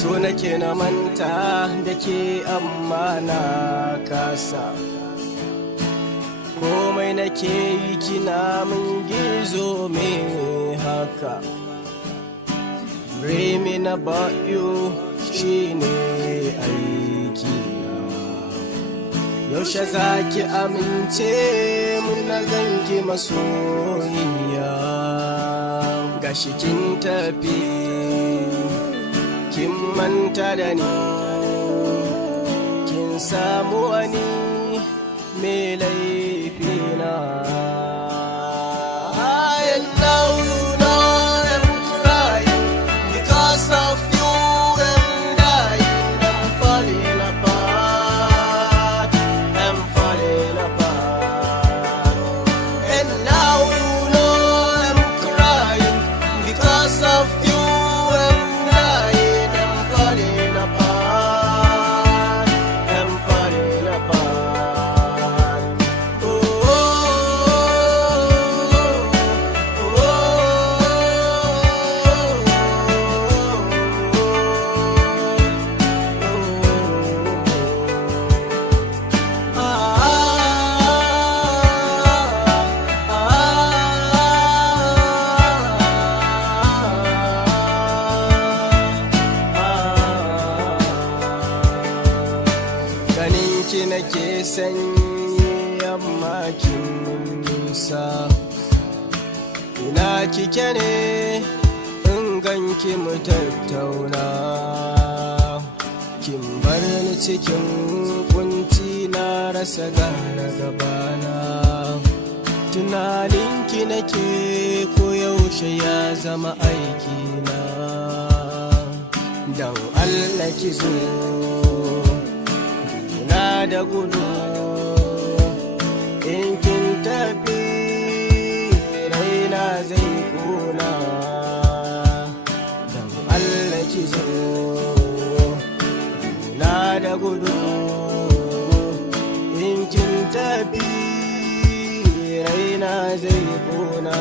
so nake na manta da ke amma na kasa, komai nake yi kina min gizo me haka. Dreaming about you shine aikina, yaushe zaki amince mun na ganki masoyiya. Gashi kin tafi kin manta da ni, kin samu wani mai laifina. Ganinki nake sanyi amma kin nisa, ina kike ne in ganki mu tattauna. Kin bar ni cikin kunci na rasa gane gabana, tunaninki nake koyaushe ya zama aikina. Dan Allah ki zo da gudu, in kin tafi raina zai kuna. Dan Allah ki zo na da gudu, in kin tafi raina zai kuna.